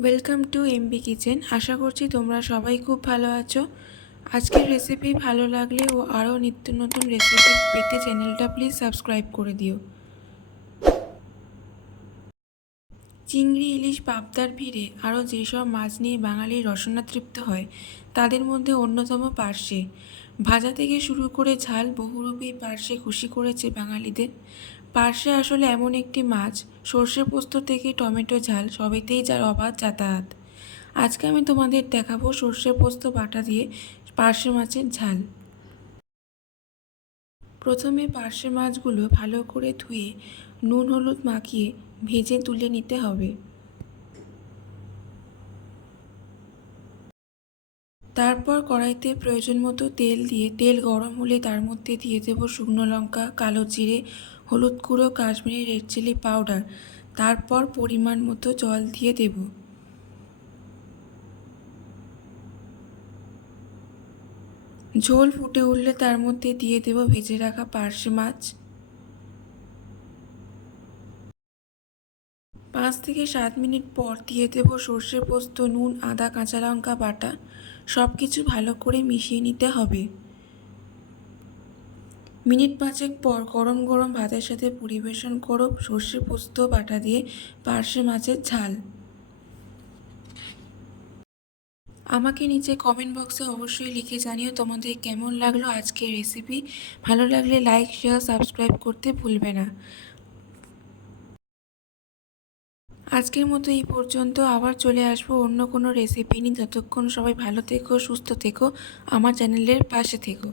Welcome to MB kitchen. আশা করছি তোমরা সবাই খুব ভালো আছো। আজকের রেসিপি ভালো লাগলে ও আরও নিত্য নতুন রেসিপি পেতে চ্যানেলটা প্লিজ সাবস্ক্রাইব করে দিও। চিংড়ি, ইলিশ, পাবদার ভিড়ে আরও যেসব মাছ নিয়ে বাঙালির রসনা তৃপ্ত হয় তাদের মধ্যে অন্যতম পার্শে। ভাজা থেকে শুরু করে ঝাল বহুরূপী পার্শে খুশি করেছে বাঙালিদের। পার্শে আসলে এমন একটি মাছ, সর্ষে পোস্ত থেকে টমেটো ঝাল সবেতেই যার অবাধ যাতায়াত। আজকে আমি তোমাদের দেখাবো সর্ষে পোস্ত বাটা দিয়ে পার্শে মাছের ঝাল। প্রথমে পার্শে মাছগুলো ভালো করে ধুয়ে নুন হলুদ মাখিয়ে ভেজে তুলে নিতে হবে। তারপর কড়াইতে প্রয়োজন মতো তেল দিয়ে তেল গরম হলে তার মধ্যে দিয়ে দেব শুকনো লঙ্কা, কালো জিরে, হলুদ গুঁড়ো, কাশ্মীরি রেড চিলি পাউডার। তারপর পরিমাণ মতো জল দিয়ে দেব। ঝোল ফুটে উঠলে তার মধ্যে দিয়ে দেব ভেজে রাখা পার্শে মাছ। 5 থেকে 7 মিনিট পর দিয়ে দেব সর্ষে পোস্ত, নুন, আদা, কাঁচা লঙ্কা বাটা। সব কিছু ভালো করে মিশিয়ে নিতে হবে। মিনিট 5 পর গরম গরম ভাতের সাথে পরিবেশন করো সর্ষে পোস্ত বাটা দিয়ে পার্শে মাছের ঝাল। আমাকে নিচে কমেন্ট বক্সে অবশ্যই লিখে জানিও তোমাদের কেমন লাগলো আজকের রেসিপি। ভালো লাগলে লাইক, শেয়ার, সাবস্ক্রাইব করতে ভুলবে না। আজকের মতো এই পর্যন্ত। আবার চলে আসবো অন্য কোনো রেসিপি নিয়ে। ততক্ষণ সবাই ভালো থেকো, সুস্থ থেকো, আমার চ্যানেলের পাশে থেকো।